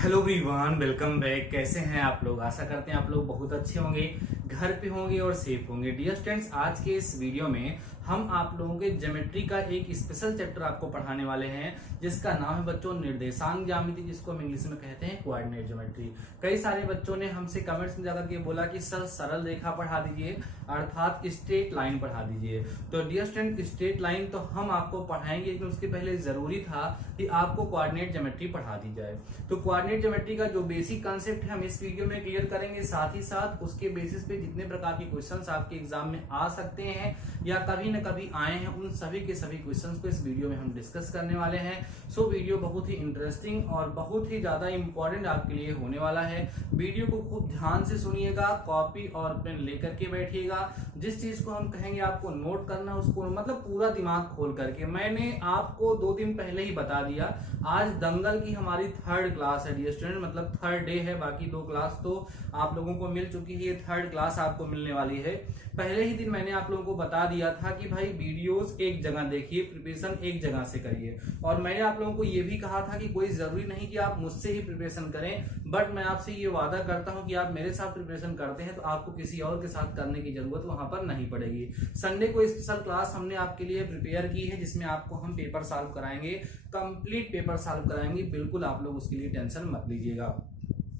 Hello everyone, welcome back. कैसे हैं आप लोग? आशा करते हैं आप लोग बहुत अच्छे होंगे, घर पे होंगे और सेफ होंगे। डियर स्टूडेंट्स, आज के इस वीडियो में हम आप लोगों के ज्योमेट्री का एक स्पेशल चैप्टर आपको पढ़ाने वाले हैं, जिसका नाम है बच्चों निर्देशांक ज्यामिति, जिसको हम इंग्लिश में कहते हैं कोऑर्डिनेट ज्योमेट्री। कई सारे बच्चों ने हमसे कमेंट्स में जाकर के बोला कि सर सरल रेखा पढ़ा दीजिए, अर्थात स्ट्रेट लाइन पढ़ा दीजिए। तो डियर स्टूडेंट, स्ट्रेट लाइन तो हम आपको पढ़ाएंगे, लेकिन उसके पहले जरूरी था कि आपको कोऑर्डिनेट ज्योमेट्री पढ़ा दी जाए। तो कोऑर्डिनेट ज्योमेट्री का जो बेसिक कांसेप्ट है हम इस वीडियो में क्लियर करेंगे, साथ ही साथ उसके बेसिस पे जितने प्रकार के क्वेश्चंस आपके एग्जाम में आ सकते हैं या कभी न कभी आए हैं, उन सभी के सभी क्वेश्चंस को इस वीडियो में हम डिस्कस करने वाले हैं। सो वीडियो बहुत ही इंटरेस्टिंग और बहुत ही ज्यादा इंपॉर्टेंट आपके लिए होने वाला है। वीडियो को खूब ध्यान से सुनिएगा, कॉपी और पेन लेकर के बैठिएगा। जिस चीज को हम कहेंगे आपको नोट करना, उसको मतलब पूरा दिमाग खोल करके। मैंने आपको 2 दिन पहले ही बता दिया, आज दंगल की हमारी 3rd क्लास है डियर स्टूडेंट, मतलब 3rd डे है। बाकी 2 क्लास तो आप लोगों को मिल चुकी है, ये 3rd क्लास आपको मिलने वाली है। पहले ही दिन मैंने आप लोगों को बता दिया था कि भाई वीडियोस एक जगह देखिए, प्रिपरेशन एक जगह से करिए। और मैंने आप लोगों को ये भी कहा था कि कोई जरूरी नहीं कि आप मुझसे ही प्रिपरेशन करें, बट मैं आपसे ये वादा करता हूं कि आप मेरे साथ प्रिपरेशन करते हैं तो आपको किसी और के साथ करने की जरूरत वहां पर नहीं पड़ेगी। संडे को स्पेशल क्लास हमने आपके लिए प्रिपेयर की है, जिसमें आपको हम पेपर सॉल्व कराएंगे, कंप्लीट पेपर सॉल्व कराएंगे। बिल्कुल आप लोग उसके लिए टेंशन मत लीजिएगा।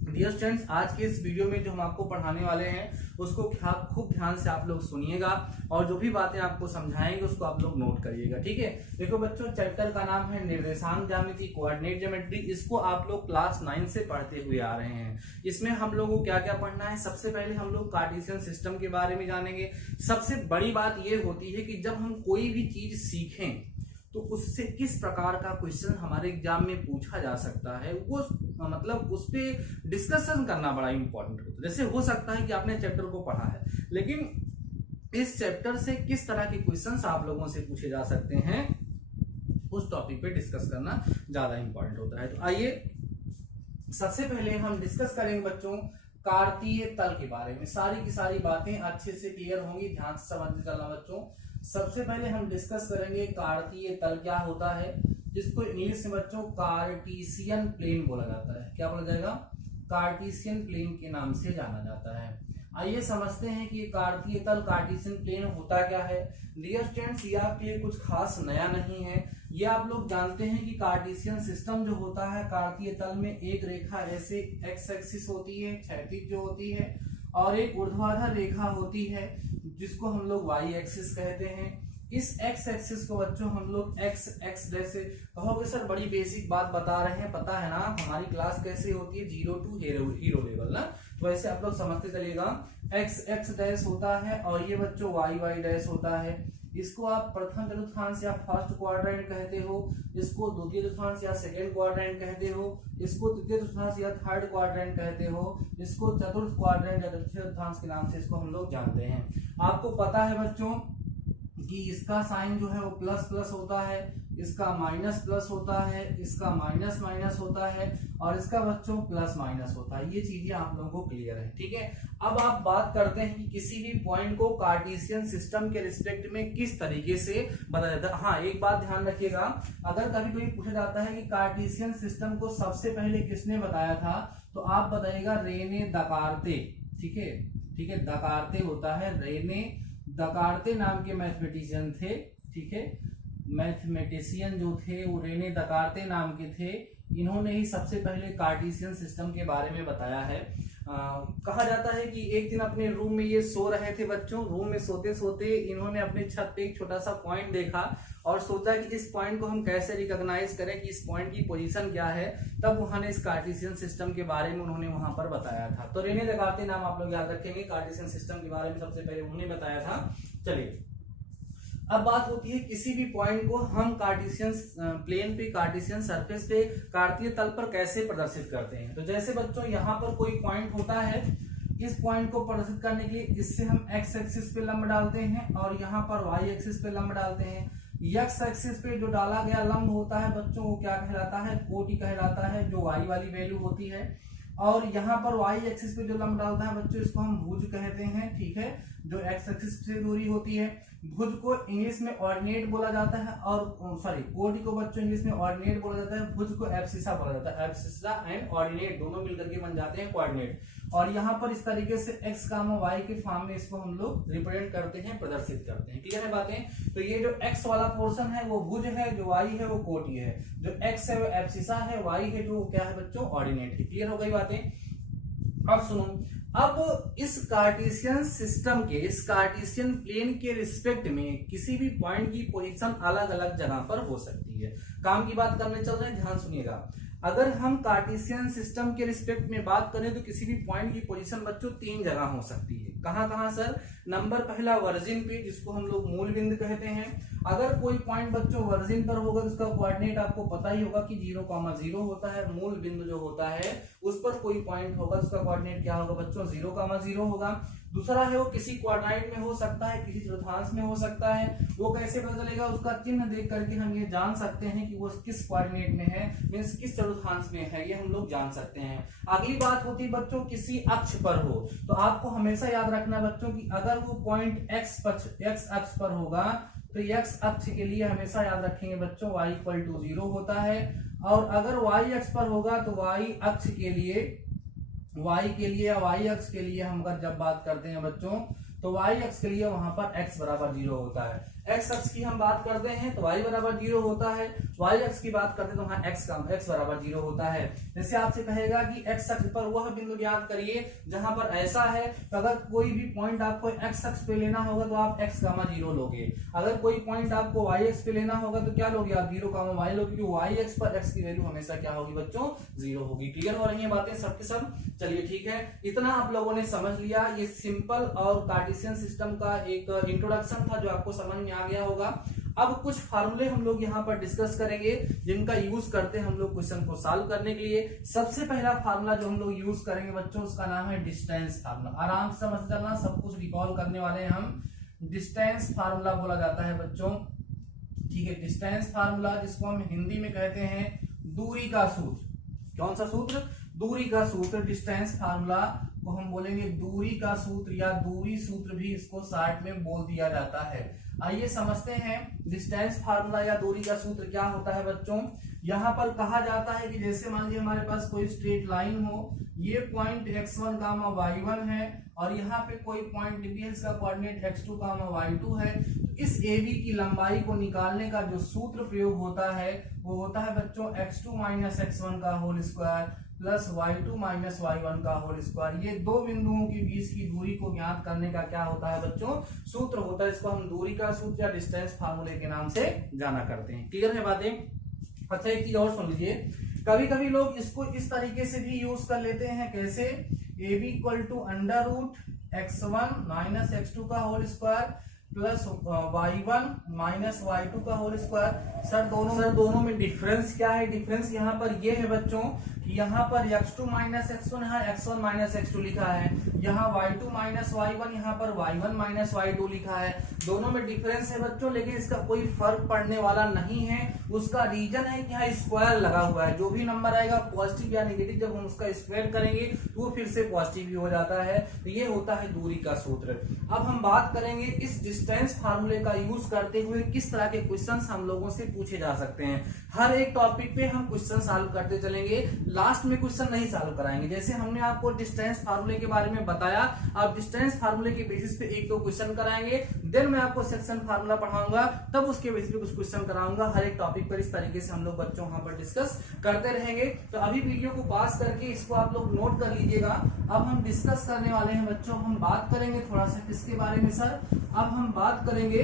डियर स्टूडेंट्स, आज के इस वीडियो में जो हम आपको पढ़ाने वाले हैं उसको खूब ध्यान से आप लोग सुनिएगा और जो भी बातें आपको समझाएंगे उसको आप लोग नोट करिएगा, ठीक है। देखो बच्चों, चैप्टर का नाम है निर्देशांक ज्यामिति, कोऑर्डिनेट ज्योमेट्री। इसको आप लोग क्लास 9 से पढ़ते हुए आ रहे हैं। इसमें हम लोगों को क्या क्या पढ़ना है? सबसे पहले हम लोग कार्टेशियन सिस्टम के बारे में जानेंगे। सबसे बड़ी बात यह होती है कि जब हम कोई भी चीज सीखें तो उससे किस प्रकार का क्वेश्चन हमारे एग्जाम में पूछा जा सकता है, वो मतलब उस पर डिस्कशन करना बड़ा इंपॉर्टेंट होता है। जैसे हो सकता है कि आपने चैप्टर को पढ़ा है, लेकिन इस चैप्टर से किस तरह के क्वेश्चंस आप लोगों से पूछे जा सकते हैं, उस टॉपिक पे डिस्कस करना ज्यादा इंपॉर्टेंट होता है। तो आइए सबसे पहले हम डिस्कस करेंगे बच्चों कार्तीय तल के बारे में। सारी की सारी बातें अच्छे से क्लियर होंगी, ध्यान से समझ चलना बच्चों। सबसे पहले हम डिस्कस करेंगे कार्तीय तल क्या होता है, जिसको इंग्लिश में बच्चों कार्टेशियन प्लेन बोला जाता है। क्या बोला जाएगा? कार्टेशियन प्लेन के नाम से जाना जाता है। आइए समझते हैं कि कार्तीय तल कार्टेशियन प्लेन होता क्या है। डियर स्टूडेंट्स, ये आपके लिए कुछ खास नया नहीं है। ये आप लोग जानते हैं कि कार्टेशियन सिस्टम जो होता है, कार्तीय तल में एक रेखा ऐसे एक्स एक्सिस होती है, क्षैतिज जो होती है, और एक ऊर्ध्वाधर रेखा होती है जिसको हम लोग वाई एक्सिस कहते हैं। इस एक्स एक्सिस को बच्चों हम लोग एक्स एक्स जैसे कहोगे सर बड़ी बेसिक बात बता रहे हैं, पता है ना हमारी क्लास कैसे होती है, 0 to हीरो लेवल ना, तो वैसे आप लोग समझते चलिएगा। एक्स एक्स डैश होता है और ये बच्चों वाई वाई डैश होता है। इसको आप प्रथम चतुर्थांश या फर्स्ट क्वाड्रेंट कहते हो, इसको द्वितीय चतुर्थांश या सेकेंड क्वाड्रेंट कहते हो, इसको तृतीय चतुर्थांश या थर्ड क्वाड्रेंट कहते हो, इसको चतुर्थ क्वाड्रेंट या तृतीय चतुर्थांश के नाम से इसको हम लोग जानते हैं। आपको पता है बच्चों कि इसका साइन जो है वो प्लस प्लस होता है, इसका माइनस प्लस होता है, इसका माइनस माइनस होता है और इसका बच्चों प्लस माइनस होता है। ये चीजें आप लोगों को क्लियर है, ठीक है। अब आप बात करते हैं कि किसी भी पॉइंट को कार्टेशियन सिस्टम के रिस्पेक्ट में किस तरीके से बताया जाता है। हाँ, एक बात ध्यान रखिएगा, अगर कभी कोई पूछा जाता है कि कार्टेशियन सिस्टम को सबसे पहले किसने बताया था, तो आप बताइएगा रेने दकार्ते, ठीक है, ठीक है। दकार्ते होता है, रेने दकार्ते नाम के मैथमेटिशियन थे, ठीक है। मैथमेटिशियन जो थे वो रेने दकार्ते नाम के थे। इन्होंने ही सबसे पहले कार्टेशियन सिस्टम के बारे में बताया है। कहा जाता है कि एक दिन अपने रूम में ये सो रहे थे बच्चों। रूम में सोते सोते इन्होंने अपने छत पे एक छोटा सा पॉइंट देखा और सोचा कि इस पॉइंट को हम कैसे रिकॉग्नाइज करें, कि इस पॉइंट की पोजीशन क्या है। तब उन्होंने इस कार्टेशियन सिस्टम के बारे में उन्होंने वहां पर बताया था। तो रेने दकार्ते नाम आप लोग याद रखेंगे, कार्टेशियन सिस्टम के बारे में सबसे पहले उन्होंने बताया था। चलिए, अब बात होती है किसी भी पॉइंट को हम कार्टेशियन प्लेन पे, कार्टेशियन सरफेस पे, कार्तीय तल पर कैसे प्रदर्शित करते हैं। तो जैसे बच्चों यहाँ पर कोई पॉइंट होता है, इस पॉइंट को प्रदर्शित करने के लिए इससे हम एक्स एक्सिस पे लंब डालते हैं और यहाँ पर वाई एक्सिस पे लंब डालते हैं। एक्स एक्सिस पे जो डाला गया लंब होता है बच्चों वो क्या कहलाता है? कोटि कहलाता है, जो वाई वाली वैल्यू होती है। और यहाँ पर वाई एक्सिस पे जो लंब डालता है बच्चों इसको हम भुज कहते हैं, ठीक है, जो एक्स एक्सिस से दूरी होती है। भुज को इंग्लिश में ऑर्डिनेट बोला जाता है, और सॉरी कोटि को बच्चों इंग्लिश में ऑर्डिनेट बोला जाता है, भुज को एब्सिसा बोला जाता है। एब्सिसा एंड ऑर्डिनेट दोनों मिलकर के बन जाते हैं कोऑर्डिनेट। और यहाँ पर इस तरीके से एक्स कामा वाई के फॉर्म में इसको हम लोग रिप्रेजेंट करते हैं, प्रदर्शित करते हैं। क्लियर है बातें? तो ये जो एक्स वाला पोर्शन है वो भुज है, जो वाई है वो कोटि है, जो एक्स है वो एब्सिसा है, वाई है जो क्या है बच्चों ऑर्डिनेट है। क्लियर हो गई बातें? अब सुनो, अब इस कार्टेशियन सिस्टम के, इस कार्टेशियन प्लेन के रिस्पेक्ट में किसी भी पॉइंट की पोजीशन अलग अलग जगह पर हो सकती है। काम की बात करने चल रहे हैं, ध्यान सुनिएगा। अगर हम कार्टेशियन सिस्टम के रिस्पेक्ट में बात करें तो किसी भी पॉइंट की पोजीशन बच्चों 3 जगह हो सकती है। कहां कहां सर? नंबर पहला वर्जिन पे, जिसको हम लोग मूल बिंदु कहते हैं। अगर कोई पॉइंट बच्चों वर्जिन पर होगा तो उसका कोऑर्डिनेट आपको पता ही होगा कि 0,0 होता है। मूल बिंदु जो होता है उस पर कोई पॉइंट होगा तो उसका कोऑर्डिनेट क्या होगा बच्चों? 0,0 होगा। दूसरा है वो किसी क्वाड्राइट में हो सकता है, किसी चतुर्थांश में हो सकता है। वो कैसे पता चलेगा? उसका चिन्ह देख करके हम ये जान सकते हैं कि वो किस कोऑर्डिनेट में है, मींस किस चतुर्थांश में है, ये हम लोग जान सकते हैं। अगली बात होती है बच्चों किसी अक्ष पर हो, तो आपको हमेशा याद रखना बच्चों कि अगर वो पॉइंट एक्स अक्ष पर होगा तो एक्स अक्ष के लिए हमेशा याद रखेंगे बच्चों y = 0 होता है। और अगर y अक्ष पर होगा तो y अक्ष के लिए या y अक्ष के लिए हम अगर जब बात करते हैं बच्चों तो y अक्ष के लिए वहां पर x = 0 होता है। x अक्ष की हम बात करते हैं तो y = 0 होता है, y अक्ष की बात करते हैं तो वहां x = 0 होता है। जैसे आपसे कहेगा कि x अक्ष पर वह बिंदु ज्ञात करिए जहां पर ऐसा है, तो अगर कोई भी पॉइंट आपको x अक्ष पे लेना होगा तो आप x, 0 लोगे। अगर कोई पॉइंट आपको y अक्ष पे लेना होगा तो क्या लोगे आप? 0, y लोगे, क्योंकि y अक्ष पर x की वैल्यू हमेशा क्या होगी बच्चों? 0 होगी। क्लियर हो रही है बातें सबके सब? चलिए ठीक है, इतना आप लोगों ने समझ लिया। ये सिंपल और कार्टेशियन सिस्टम का एक इंट्रोडक्शन था जो आपको समझ में आ गया होगा। अब कुछ फार्मूले हम लोग यहाँ पर डिस्कस करेंगे जिनका यूज करते हैं हम लोग क्वेश्चन को सॉल्व करने के लिए। सबसे पहला फार्मूला जो हम लोग यूज करेंगे बच्चों उसका नाम है डिस्टेंस फार्मूला। आराम से समझ चलना, सब कुछ रिकॉल करने वाले हैं हम। डिस्टेंस फार्मूला बोला जाता है बच्चों, ठीक है। डिस्टेंस फार्मूला जिसको हम हिंदी में कहते हैं दूरी का सूत्र। कौन सा सूत्र? दूरी का सूत्र। डिस्टेंस फार्मूला को हम बोलेंगे दूरी का सूत्र या दूरी सूत्र भी इसको शॉर्ट में बोल दिया जाता है। आइए समझते हैं डिस्टेंस फार्मूला या दूरी का सूत्र क्या होता है बच्चों। यहाँ पर कहा जाता है कि जैसे मान लीजिए हमारे पास कोई स्ट्रेट लाइन हो, ये पॉइंट x1, y1 है और यहाँ पे कोई पॉइंट डी का कोऑर्डिनेट x2, y2 है। तो इस AB की लंबाई को निकालने का जो सूत्र प्रयोग होता है वो होता है बच्चों x2 - x1 का whole square plus y2 - y1 का होल स्क्वायर। ये दो बिंदुओं के बीच की दूरी को ज्ञात करने का क्या होता है बच्चों? सूत्र होता है। इसको हम दूरी का सूत्र या डिस्टेंस फार्मूले के नाम से जाना करते हैं। क्लियर है बातें? अच्छा एक चीज और सुन लीजिए, कभी कभी लोग इसको इस तरीके से भी यूज कर लेते हैं। कैसे? AB = √x1 - x2 का whole square plus y1 - y2 का होल स्क्वायर। सर दोनों में डिफरेंस क्या है? डिफरेंस यहाँ पर ये है बच्चों कि यहाँ पर x2 - x1 है, x1 - x2 लिखा है। यहाँ y2 - y1, यहाँ पर y1 - y2 लिखा है। दोनों में डिफरेंस है बच्चों, लेकिन इसका कोई फर्क पड़ने वाला नहीं है। उसका रीजन है कि यहाँ स्क्वायर लगा हुआ है। जो भी नंबर आएगा पॉजिटिव या नेगेटिव, जब हम उसका स्क्वायर करेंगे तो वो फिर से पॉजिटिव ही हो जाता है। तो ये होता है दूरी का सूत्र। अब हम बात करेंगे इस डिस्टेंस फार्मूले का यूज करते हुए किस तरह के क्वेश्चंस हम लोगों से पूछे जा सकते हैं। हर एक टॉपिक पे हम क्वेश्चन सॉल्व करते चलेंगे, लास्ट में क्वेश्चन नहीं सॉल्व कराएंगे। जैसे हमने आपको डिस्टेंस फार्मूले के बारे में बताया, अब डिस्टेंस फार्मूले के बेसिस पे 1-2 क्वेश्चन कराएंगे, देन मैं आपको सेक्शन फार्मूला पढ़ाऊंगा, तब उसके बेसिस पे कुछ क्वेश्चन कराऊंगा। हर एक टॉपिक पर इस तरीके से हम लोग बच्चों वहां पर डिस्कस करते रहेंगे। तो अभी वीडियो को पास करके इसको आप लोग नोट कर लीजिएगा। अब हम डिस्कस करने वाले हैं बच्चों, हम बात करेंगे थोड़ा सा किसके बारे में सर? अब हम बात करेंगे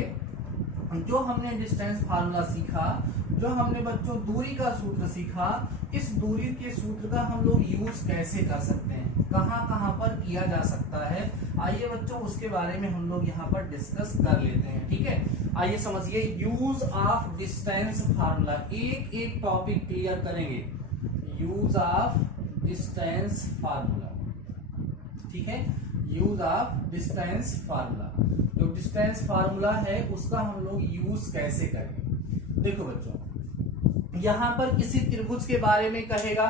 जो हमने डिस्टेंस फार्मूला सीखा, जो हमने बच्चों दूरी का सूत्र सीखा, इस दूरी के सूत्र का हम लोग यूज कैसे कर सकते हैं, कहां कहां पर किया जा सकता है। आइए बच्चों उसके बारे में हम लोग यहाँ पर डिस्कस कर लेते हैं। ठीक है, आइए समझिए यूज ऑफ डिस्टेंस फार्मूला। एक एक टॉपिक क्लियर करेंगे। यूज ऑफ डिस्टेंस फार्मूला, ठीक है, यूज ऑफ डिस्टेंस फार्मूला। जो डिस्टेंस फार्मूला है उसका हम लोग यूज कैसे करेंगे। देखो बच्चों, यहां पर किसी त्रिभुज के बारे में कहेगा,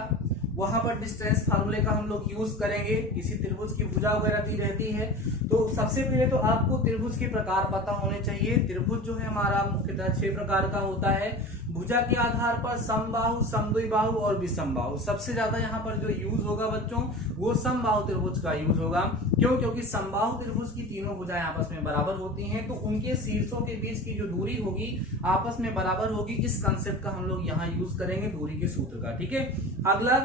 वहां पर डिस्टेंस फार्मूले का हम लोग यूज करेंगे। किसी त्रिभुज की भुजा वगैरह दी रहती है तो सबसे पहले तो आपको त्रिभुज के प्रकार पता होने चाहिए। त्रिभुज जो है हमारा मुख्यतः 6 प्रकार का होता है। भुजा के आधार पर समबाहु, समद्विबाहु और विषमबाहु। सबसे ज्यादा यहाँ पर जो यूज होगा बच्चों वो समबाहु त्रिभुज का यूज होगा। क्यों? क्योंकि समबाहु त्रिभुज की तीनों भुजाएं आपस में बराबर होती हैं, तो उनके शीर्षों के बीच की जो दूरी होगी आपस में बराबर होगी। इस कंसेप्ट का हम लोग यहाँ यूज करेंगे, दूरी के सूत्र का। ठीक है, अगला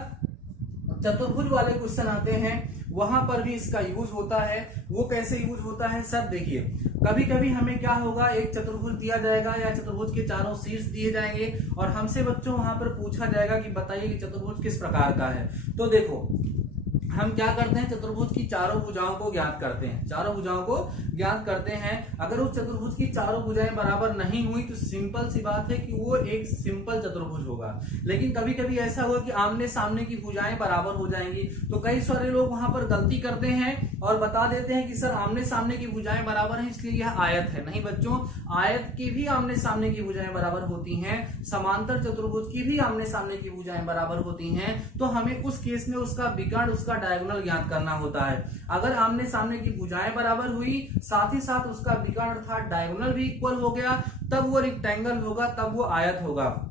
चतुर्भुज वाले क्वेश्चन आते हैं, वहां पर भी इसका यूज होता है। वो कैसे यूज होता है सब देखिए। कभी कभी हमें क्या होगा, एक चतुर्भुज दिया जाएगा या चतुर्भुज के चारों शीर्ष दिए जाएंगे और हमसे बच्चों वहां पर पूछा जाएगा कि बताइए कि चतुर्भुज किस प्रकार का है। तो देखो हम क्या करते हैं, चतुर्भुज की चारों भुजाओं को ज्ञात करते हैं। चारों भुजाओं को ज्ञात करते हैं। अगर उस चतुर्भुज की चारों भुजाएं बराबर नहीं हुई तो सिंपल सी बात है कि वो एक सिंपल चतुर्भुज होगा। लेकिन कभी कभी ऐसा होगा कि आमने सामने की भुजाएं बराबर हो जाएंगी, तो कई सारे लोग वहां पर गलती करते हैं और बता देते हैं कि सर आमने सामने की भुजाएं बराबर हैं इसलिए यह आयत है। नहीं बच्चों, आयत की भी आमने सामने की भुजाएं बराबर होती हैं, समांतर चतुर्भुज की भी आमने सामने की भुजाएं बराबर होती हैं। तो हमें उस केस में उसका विकर्ण, उसका डायगोनल ज्ञात करना होता है। अगर आमने सामने की भुजाएं बराबर हुई, साथ ही साथ उसका विकर्ण अर्थात डायगोनल भी इक्वल हो गया, तब वो रेक्टेंगल होगा, तब वो आयत होगा।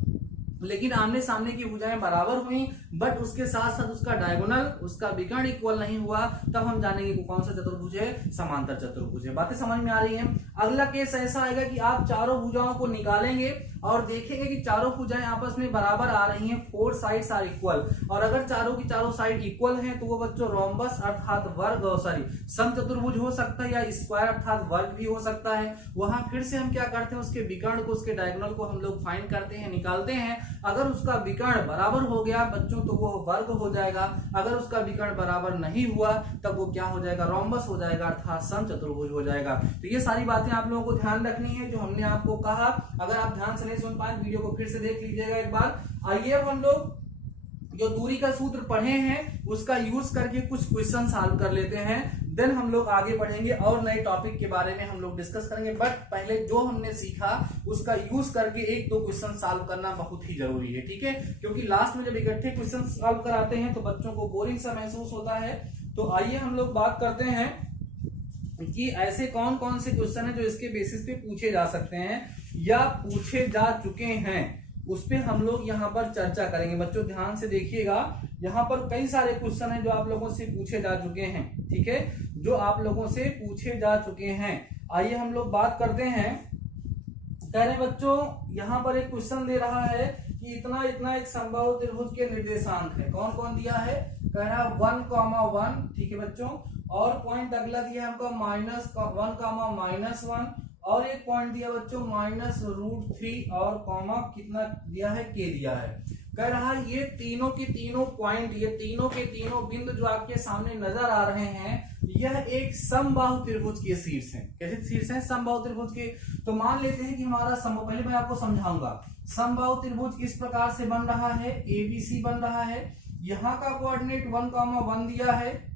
लेकिन आमने सामने की भुजाएं बराबर हुई बट उसके साथ साथ उसका डायगोनल, उसका विकर्ण इक्वल नहीं हुआ, तब हम जानेंगे कि कौन सा चतुर्भुज है, समांतर चतुर्भुज है। बातें समझ में आ रही हैं। अगला केस ऐसा आएगा कि आप चारों भुजाओं को निकालेंगे और देखेंगे कि चारों भुजाएं आपस में बराबर आ रही हैं, 4 साइड्स आर इक्वल। और अगर चारों की चारों साइड इक्वल हैं तो वो बच्चों रोम्बस अर्थात वर्ग, समचतुर्भुज हो सकता है या स्क्वायर अर्थात वर्ग भी हो सकता है। वहां फिर से हम क्या करते हैं, उसके विकर्ण को, उसके डायगोनल को हम लोग फाइंड करते हैं, निकालते हैं। अगर उसका विकर्ण बराबर हो गया बच्चों तो वो वर्ग हो जाएगा। अगर उसका विकर्ण बराबर नहीं हुआ तब वो क्या हो जाएगा, रोम्बस हो जाएगा अर्थात समचतुर्भुज हो जाएगा। तो ये सारी बातें आप लोगों को ध्यान रखनी है जो हमने आपको कहा। अगर आप ध्यान से नहीं सुन पाए वीडियो को फिर से देख लीजिएगा एक बार। आइए अब हम लोग जो दूरी का सूत्र पढ़े हैं उसका यूज करके कुछ क्वेश्चन सॉल्व कर लेते हैं, देन हम लोग आगे बढ़ेंगे और नए टॉपिक के बारे में हम लोग डिस्कस करेंगे। बट पहले जो हमने सीखा उसका यूज करके 1-2 क्वेश्चन सॉल्व करना बहुत ही जरूरी है। ठीक है, क्योंकि लास्ट में जब इकट्ठे क्वेश्चन सॉल्व कराते हैं तो बच्चों को बोरिंग सा महसूस होता है। तो आइए हम लोग बात करते हैं कि ऐसे कौन कौन से क्वेश्चन है जो इसके बेसिस पे पूछे जा सकते हैं या पूछे जा चुके हैं, उस पे हम लोग यहाँ पर चर्चा करेंगे। बच्चों ध्यान से देखिएगा, यहाँ पर कई सारे क्वेश्चन हैं जो आप लोगों से पूछे जा चुके हैं। ठीक है, जो आप लोगों से पूछे जा चुके हैं। आइए हम लोग बात करते हैं। कह रहे बच्चों यहाँ पर एक क्वेश्चन दे रहा है कि इतना इतना एक समबाहु त्रिभुज के निर्देशांक है। कौन कौन दिया है, कह रहा 1,1। ठीक है बच्चों, और पॉइंट अगला दिया है हमको -1,-1 और एक पॉइंट दिया बच्चों -√3 और कॉमा कितना दिया है, के दिया है। कह रहा है ये तीनों के तीनों पॉइंट, ये तीनों के तीनों बिंदु जो आपके सामने नजर आ रहे हैं यह एक समबाहु त्रिभुज के शीर्ष हैं। कैसे शीर्ष हैं, समबाहु त्रिभुज के। तो मान लेते हैं कि हमारा पहले मैं आपको समझाऊंगा। समबाहु त्रिभुज इस प्रकार से बन रहा है, ABC बन रहा है। यहाँ का कोऑर्डिनेट 1,1 दिया है,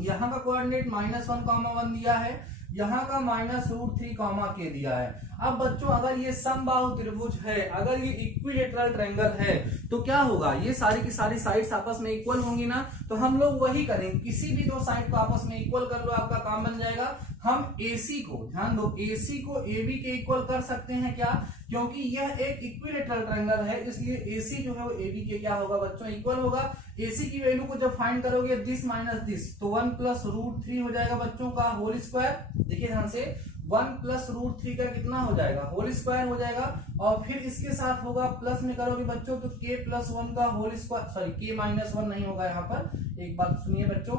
यहाँ का कोऑर्डिनेट -1,1 दिया है, यहाँ का -√3, के दिया है। अब बच्चों अगर ये समबाहु त्रिभुज है, अगर ये इक्विलेटरल ट्रायंगल है तो क्या होगा, ये सारी की सारी साइड्स आपस में इक्वल होंगी ना। तो हम लोग वही करेंगे, किसी भी 2 साइड को आपस में इक्वल कर लो, आपका काम बन जाएगा। हम AC को, ध्यान दो, AC को AB के इक्वल कर सकते हैं। क्या, क्योंकि यह एक इक्विलेटरल ट्रायंगल है इसलिए AC जो है वो AB के क्या होगा बच्चों, इक्वल होगा। AC की वैल्यू को जब फाइंड करोगे दिस माइनस दिस तो 1 + √3 हो जाएगा बच्चों का होल स्क्वायर। देखिए ध्यान से, 1 + √3 का कितना हो जाएगा, होल स्क्वायर हो जाएगा। और फिर इसके साथ होगा प्लस में करोगे बच्चों तो k + 1 का होल स्क्वायर, सॉरी k - 1 नहीं होगा यहाँ पर। एक बात सुनिए बच्चों,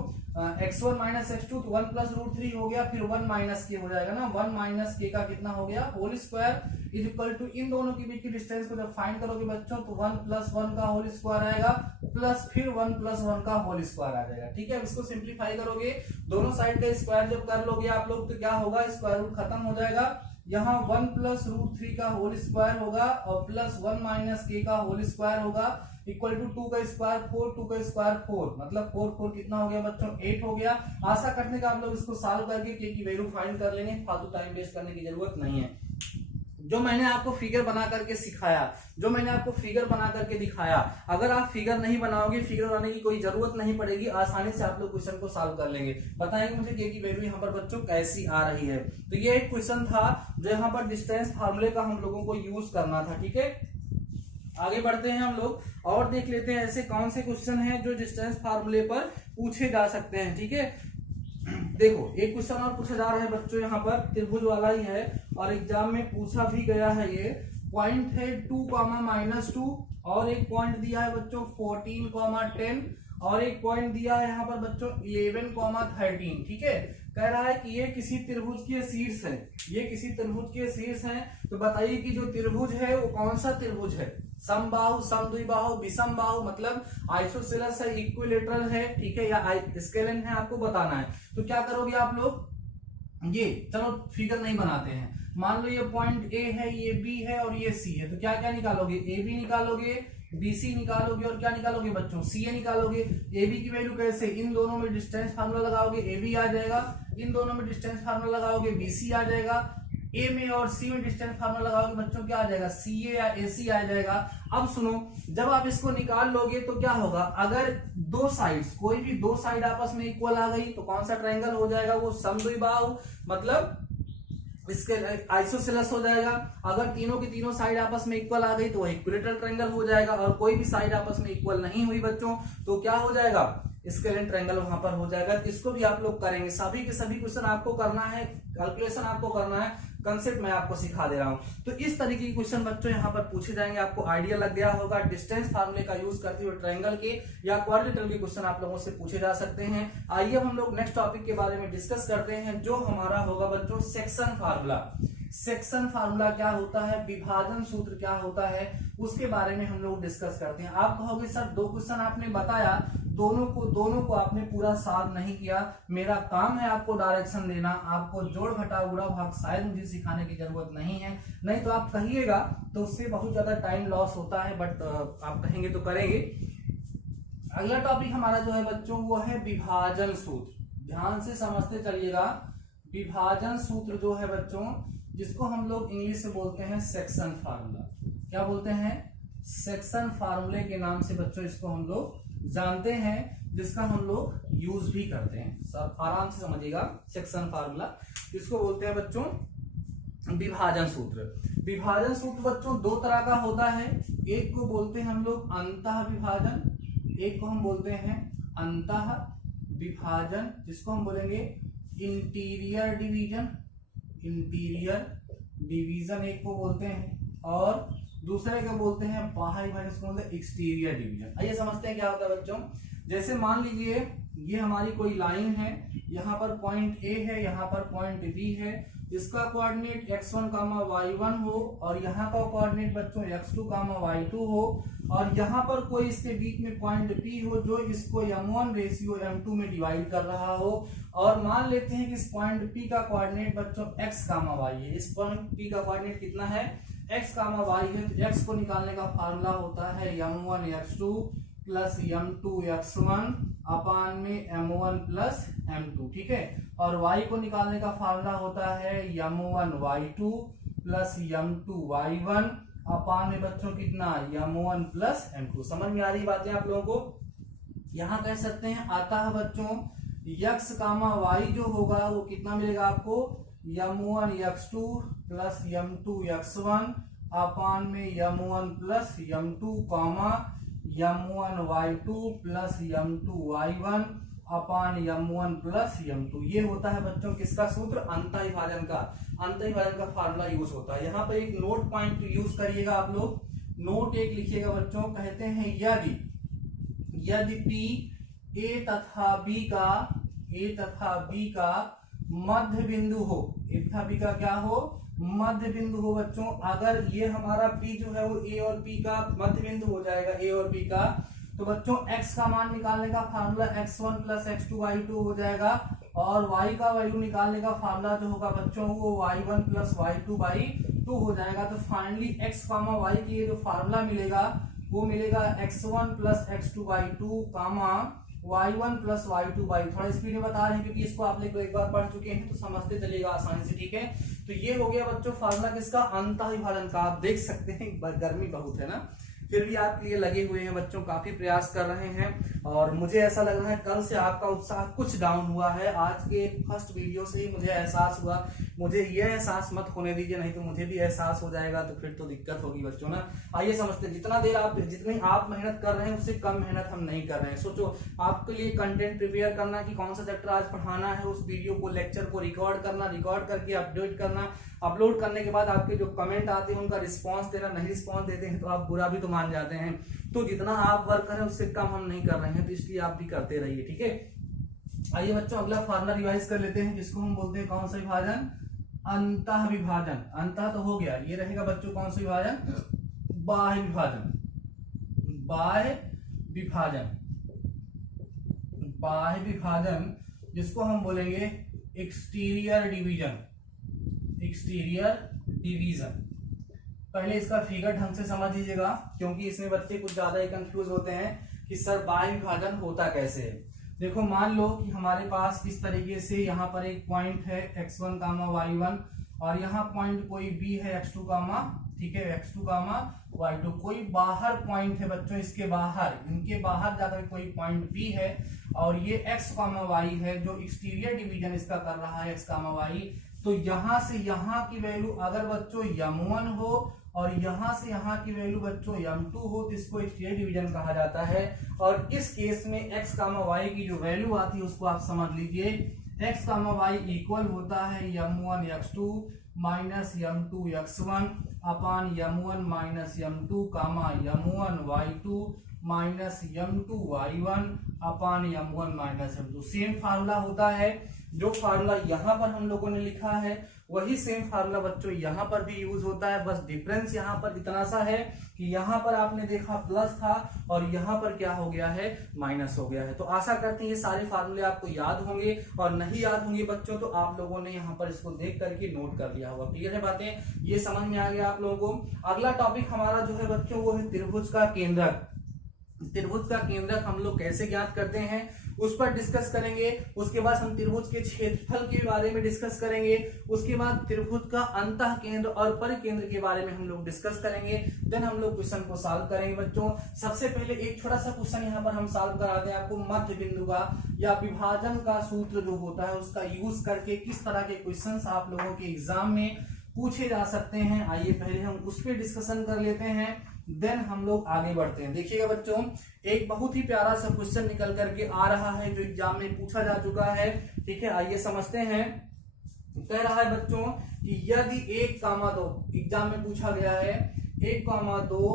x1 - x2 तो 1 + √3 हो गया, फिर 1 - k हो जाएगा ना। 1 - k का कितना हो गया, whole square is equal to, इन दोनों के बीच की डिस्टेंस को जब फाइंड करोगे बच्चों तो 1 + 1 का होल स्क्वायर आएगा, प्लस फिर 1 + 1 का होल स्क्वायर आ जाएगा। ठीक है, अब इसको सिंप्लीफाई करोगे, दोनों साइड का स्क्वायर जब कर लोगे आप लोग तो क्या होगा, स्क्वायर रूट खत्म हो जाएगा। यहाँ 1 + √3 का होल स्क्वायर होगा और प्लस 1 - k का होल स्क्वायर होगा, इक्वल टू 2 का स्क्वायर 4, 2 का स्क्वायर 4, मतलब 4 कितना हो गया बच्चों, 8 हो गया। आशा करने का आप लोग इसको सॉल्व करके k की वैल्यू फाइंड कर लेंगे, फालतू टाइम वेस्ट करने की जरूरत नहीं है। जो मैंने आपको फिगर बना करके सिखाया, जो मैंने आपको फिगर बना करके दिखाया, अगर आप फिगर नहीं बनाओगे, फिगर बनाने की कोई जरूरत नहीं पड़ेगी, आसानी से आप लोग क्वेश्चन को सॉल्व कर लेंगे। बताएंगे मुझे के की वैल्यू यहाँ पर बच्चों कैसी आ रही है। तो ये एक क्वेश्चन था जो यहाँ पर डिस्टेंस फार्मूले का हम लोगों को यूज करना था। ठीक है, आगे बढ़ते हैं हम लोग और देख लेते हैं ऐसे कौन से क्वेश्चन हैं जो डिस्टेंस फार्मूले पर पूछे जा सकते हैं। ठीक है, देखो एक क्वेश्चन और पूछा जा रहा है बच्चों, यहाँ पर त्रिभुज वाला ही है और एग्जाम में पूछा भी गया है। ये पॉइंट है 2, -2 और एक पॉइंट दिया है बच्चों 14, 10 और एक पॉइंट दिया है यहाँ पर बच्चों 11, 13। ठीक है, कह रहा है कि ये किसी त्रिभुज के शीर्ष है, ये किसी त्रिभुज के शीर्ष है। तो बताइए कि जो त्रिभुज है वो कौन सा त्रिभुज है, समबाहु, समद्विबाहु, विषम बाहु, मतलब आइसोसेलेस है, इक्विलेटरल है, ठीक है, या स्केलेन है, आपको बताना है। तो क्या करोगे आप लोग, ये चलो फिगर नहीं बनाते हैं, मान लो ये पॉइंट ए है, ये बी है और ये सी है, तो क्या क्या निकालोगे, ए बी निकालोगे, BC निकालोगे और क्या निकालोगे बच्चों, CA निकालोगे। AB की वैल्यू कैसे, इन दोनों में डिस्टेंस फार्मूला लगाओगे, AB आ जाएगा, इन दोनों में डिस्टेंस फार्मूला लगाओगे, BC आ जाएगा, A में और C में डिस्टेंस फार्मूला लगाओगे बच्चों, क्या आ जाएगा, CA या AC आ जाएगा। अब सुनो, जब आप इसको निकाल लोगे तो क्या होगा, अगर दो साइड्स, कोई भी दो साइड आपस में इक्वल आ गई तो कौन सा ट्रायंगल हो जाएगा, वो समद्विबाहु मतलब इसके आइसोसेलेस हो जाएगा। अगर तीनों की तीनों साइड आपस में इक्वल आ गई तो वह इक्विलेटरल ट्रायंगल हो जाएगा, और कोई भी साइड आपस में इक्वल नहीं हुई बच्चों तो क्या हो जाएगा, स्केलेन ट्रायंगल वहां पर हो जाएगा। इसको भी आप लोग करेंगे, सभी के सभी क्वेश्चन आपको करना है, कैलकुलेशन आपको करना है, कंसेप्ट मैं आपको सिखा दे रहा हूं। तो इस तरीके के क्वेश्चन बच्चों यहाँ पर पूछे जाएंगे, आपको आइडिया लग गया होगा। डिस्टेंस फार्मूले का यूज करते हुए ट्रायंगल के या क्वाड्रिलेटरल के क्वेश्चन आप लोगों से पूछे जा सकते हैं। आइए हम लोग नेक्स्ट टॉपिक के बारे में डिस्कस करते हैं, जो हमारा होगा बच्चों सेक्शन फार्मूला। सेक्शन फार्मूला क्या होता है, विभाजन सूत्र क्या होता है, उसके बारे में हम लोग डिस्कस करते हैं। आप कहोगे सर दो क्वेश्चन आपने बताया, दोनों को आपने पूरा सॉल्व नहीं किया। मेरा काम है आपको डायरेक्शन देना, आपको जोड़ घटाव गुणा भाग शायद मुझे सिखाने की जरूरत नहीं है, नहीं तो आप कहिएगा तो उससे बहुत ज्यादा टाइम लॉस होता है, बट आप कहेंगे तो करेंगे। अगला टॉपिक हमारा जो है बच्चों वो है विभाजन सूत्र। ध्यान से समझते चलिएगा, विभाजन सूत्र जो है बच्चों, जिसको हम लोग इंग्लिश से बोलते हैं सेक्शन फार्मूला। क्या बोलते हैं, सेक्शन फार्मूले के नाम से बच्चों इसको हम लोग जानते हैं, जिसका हम लोग यूज भी करते हैं। सब आराम से समझिएगा, सेक्शन फार्मूला इसको बोलते हैं बच्चों विभाजन सूत्र। विभाजन सूत्र बच्चों दो तरह का होता है, एक को बोलते हैं हम लोग अंतः विभाजन, एक को हम बोलते हैं अंतः विभाजन, जिसको हम बोलेंगे इंटीरियर डिवीजन, इंटीरियर डिवीजन एक को बोलते हैं, और दूसरे को बोलते हैं बाह्य विभाजन, इसको बोलते हैं एक्सटीरियर डिवीजन। आइए समझते हैं क्या होता है बच्चों। जैसे मान लीजिए ये हमारी कोई लाइन है, यहाँ पर पॉइंट ए है, यहाँ पर पॉइंट बी है, इसका कोऑर्डिनेट x1, y1 हो, और यहाँ का कोऑर्डिनेट बच्चों x2, y2 हो, और यहाँ पर कोई इसके बीच में पॉइंट P हो जो इसको m1 रेशियो m2 में डिवाइड कर रहा हो, और मान लेते हैं कि इस पॉइंट P का कोऑर्डिनेट बच्चों x, y है। इस पॉइंट P का कोऑर्डिनेट कितना है, x, y है। तो x को निकालने का फार्मूला होता है m1 x2 plus m2 x1 अपान में m1 प्लस m2, ठीक है। और y को निकालने का फार्मूला होता है m1 y2 plus m2 y1 अपान में बच्चों कितना, m1 प्लस m2। समझ में आ रही बातें आप लोगों को। यहाँ कह सकते हैं अतः बच्चों x, y जो होगा वो कितना मिलेगा आपको, m1 x2 plus m2 x1 अपान में m1 plus m2 m1 y2 plus m2 y1 अपान m1 प्लस m2। ये होता है बच्चों किसका सूत्र, अंतः विभाजन का। अंतः विभाजन का फार्मूला यूज होता है। यहाँ पे एक नोट पॉइंट यूज करिएगा आप लोग, नोट एक लिखिएगा बच्चों। कहते हैं यदि P A तथा B का मध्य बिंदु हो, A तथा B का क्या हो, मध्य बिंदु हो बच्चों। अगर ये हमारा P जो है वो A और P का मध्य बिंदु हो जाएगा, A और P का, तो बच्चों x का मान निकालने का formula x1 plus x2 y2 हो जाएगा, और y का वैल्यू निकालने का फार्मूला जो होगा बच्चों वो y1 प्लस y2 by 2 हो जाएगा। तो फाइनली x, y के लिए जो फार्मूला मिलेगा वो मिलेगा x1 plus x2 by 2, y1 plus y2 by, थोड़ा स्पीड में बता रहे हैं क्योंकि इसको आप लोग एक बार पढ़ चुके हैं तो समझते चलिएगा आसानी से, ठीक है। तो ये हो गया बच्चों फार्मूला किसका, अंतः विभाजन का। आप देख सकते हैं गर्मी बहुत है ना, फिर भी आपके लिए लगे हुए हैं बच्चों, काफी प्रयास कर रहे हैं और मुझे ऐसा लग रहा है कल से आपका उत्साह कुछ डाउन हुआ है। आज के फर्स्ट वीडियो से ही मुझे एहसास हुआ, मुझे ये एहसास मत होने दीजिए, नहीं तो मुझे भी एहसास हो जाएगा तो फिर तो दिक्कत होगी बच्चों ना। आइए समझते हैं, जितनी आप मेहनत कर रहे हैं उससे कम मेहनत हम नहीं कर रहे हैं। सोचो आपके लिए कंटेंट प्रिपेयर करना कि कौन सा चैप्टर आज पढ़ाना है, उस वीडियो को लेक्चर को रिकॉर्ड करना, रिकॉर्ड करके अपडेट करना, अपलोड करने के बाद आपके जो कमेंट आते हैं उनका रिस्पांस देना। नहीं रिस्पांस देते हैं तो आप बुरा भी तो मान जाते हैं। तो जितना आप वर्क करें उससे कम हम नहीं कर रहे हैं, तो इसलिए आप भी करते रहिए, ठीक है। आइए बच्चों अगला फार्मूला रिवाइज कर लेते हैं, जिसको हम बोलते हैं कौन सा विभाजन, अंतः विभाजन। अंतः तो हो गया, ये रहेगा बच्चों कौन सा विभाजन, बाह्य विभाजन। बाह्य विभाजन, बाह्य विभाजन जिसको हम बोलेंगे एक्सटीरियर डिवीजन। एक्सटीरियर डिवीजन, पहले इसका फिगर ढंग से समझ लीजिएगा क्योंकि इसमें बच्चे कुछ ज्यादा ही कंफ्यूज होते हैं कि सर बाह्य विभाजन होता कैसे है। देखो मान लो कि हमारे पास इस तरीके से यहाँ पर एक पॉइंट है x1 कामा y1 और यहाँ पॉइंट कोई b है x2 कामा, ठीक है, x2 कामा y2। कोई बाहर पॉइंट है बच्चों, इसके बाहर, इनके बाहर जाकर कोई पॉइंट b है और ये x कामा y है जो एक्सटीरियर डिवीजन इसका कर रहा है x कामा y। तो यहां से यहां की वैल्यू अगर बच्चों m1 हो और यहां से यहां की वैल्यू बच्चों m2 हो तो इसको एक्सटीरियर डिवीजन कहा जाता है। और इस केस में x कामा y की जो वैल्यू आती है उसको आप समझ लीजिए, x कामा y इक्वल होता है m1 x2 minus m2 x1 अपान m1 माइनस m2 कामा m1 y2 minus m2 y1 अपान m1 minus m2। Same formula होता है, जो फार्मूला यहाँ पर हम लोगों ने लिखा है वही सेम फार्मूला बच्चों यहाँ पर भी यूज होता है। बस डिफरेंस यहाँ पर इतना सा है कि यहाँ पर आपने देखा प्लस था और यहाँ पर क्या हो गया है, माइनस हो गया है। तो आशा करते हैं ये सारे फार्मूले आपको याद होंगे, और नहीं याद होंगे बच्चों तो आप लोगों ने यहाँ पर इसको देख करके नोट कर लिया होगा। क्लियर है बातें, ये समझ में आ गया आप लोगों को। अगला टॉपिक हमारा जो है बच्चों वो है त्रिभुज का केंद्रक। त्रिभुज का केंद्रक हम लोग कैसे ज्ञात करते हैं उस पर डिस्कस करेंगे। उसके बाद हम त्रिभुज के क्षेत्रफल के बारे में डिस्कस करेंगे। उसके बाद त्रिभुज का अंतः केंद्र और परिकेंद्र के बारे में हम लोग डिस्कस करेंगे। देन हम लोग क्वेश्चन को सॉल्व करेंगे बच्चों। सबसे पहले एक छोटा सा क्वेश्चन यहाँ पर हम सॉल्व कराते हैं आपको, मध्य बिंदु का या विभाजन का सूत्र जो होता है उसका यूज करके किस तरह के क्वेश्चन आप लोगों के एग्जाम में पूछे जा सकते हैं। आइए पहले हम उस पर डिस्कशन कर लेते हैं, देन हम लोग आगे बढ़ते हैं। देखिएगा बच्चों, एक बहुत ही प्यारा सा क्वेश्चन निकल करके आ रहा है जो एग्जाम में पूछा जा चुका है, ठीक है। आइए समझते हैं। कह रहा है बच्चों कि यदि 1 कामा 2 एग्जाम में पूछा गया है, 1 कामा 2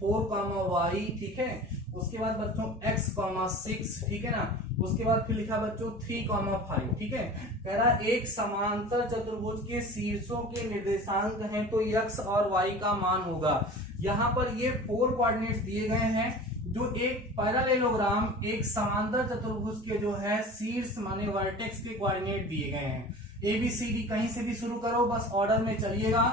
4 कामा y, ठीक है। उसके बाद बच्चों x कामा 6, ठीक है ना। उसके बाद फिर लिखा बच्चों 3 कामा 5, ठीक है। कह रहा है एक समांतर चतुर्भुज के शीर्षों के निर्देशांक हैं तो x और y का मान होगा। यहाँ पर ये 4 कोऑर्डिनेट्स दिए गए हैं जो एक पैरेललोग्राम, एक समांतर चतुर्भुज के जो है शीर्ष माने वर्टेक्स के कोऑर्डिनेट दिए गए हैं। ABCD कहीं से भी शुरू करो, बस ऑर्डर में चलिएगा।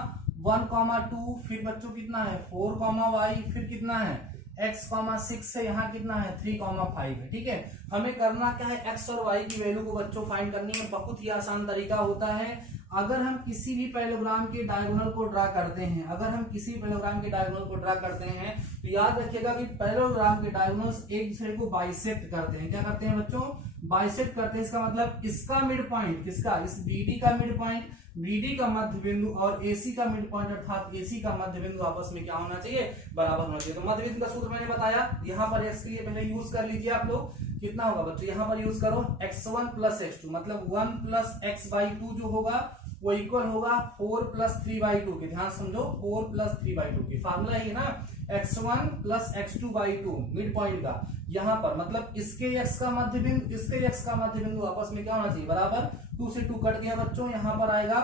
1 कामा 2, फिर बच्चों कितना है 4 कामा y, फिर कितना है x कामा 6 है, यहाँ कितना है 3 कामा 5 है, ठीक है। हमें करना क्या है, x और y की वैल्यू को बच्चों फाइंड करने में बहुत ही आसान तरीका होता है। अगर हम किसी भी पैरेललोग्राम के डायगोनल को ड्रा करते हैं, अगर हम किसी पैरेललोग्राम के डायगोनल को ड्रा करते हैं तो याद रखिएगा कि पैरेललोग्राम के डायगोनल्स एक दूसरे को बाइसेक्ट करते हैं। क्या करते हैं बच्चों, बाइसेक्ट करते हैं। इसका मतलब इसका मिड पॉइंट, किसका, इस BD का मिड पॉइंट, BD का मध्य बिंदु और AC का मिड पॉइंट अर्थात AC का मध्य बिंदु आपस में क्या होना चाहिए, बराबर होना चाहिए। तो मध्य बिंदु का सूत्र मैंने बताया, यहाँ पर x के लिए पहले यूज कर लीजिए आप लोग। कितना होगा बच्चों, यहाँ पर यूज करो x1 प्लस x2, मतलब 1 प्लस x/2 जो होगा वो इक्वल होगा 4 प्लस 3/2 के। ध्यान समझो, 4 प्लस 3/2 के फार्मूला है ना, x1 plus x2/2 mid point का। यहाँ पर मतलब इसके x का मध्य बिंदु, इसके x का मध्य बिंदु आपस में क्या होना चाहिए, बराबर। 2 से 2 कट गया बच्चों, यहाँ पर आएगा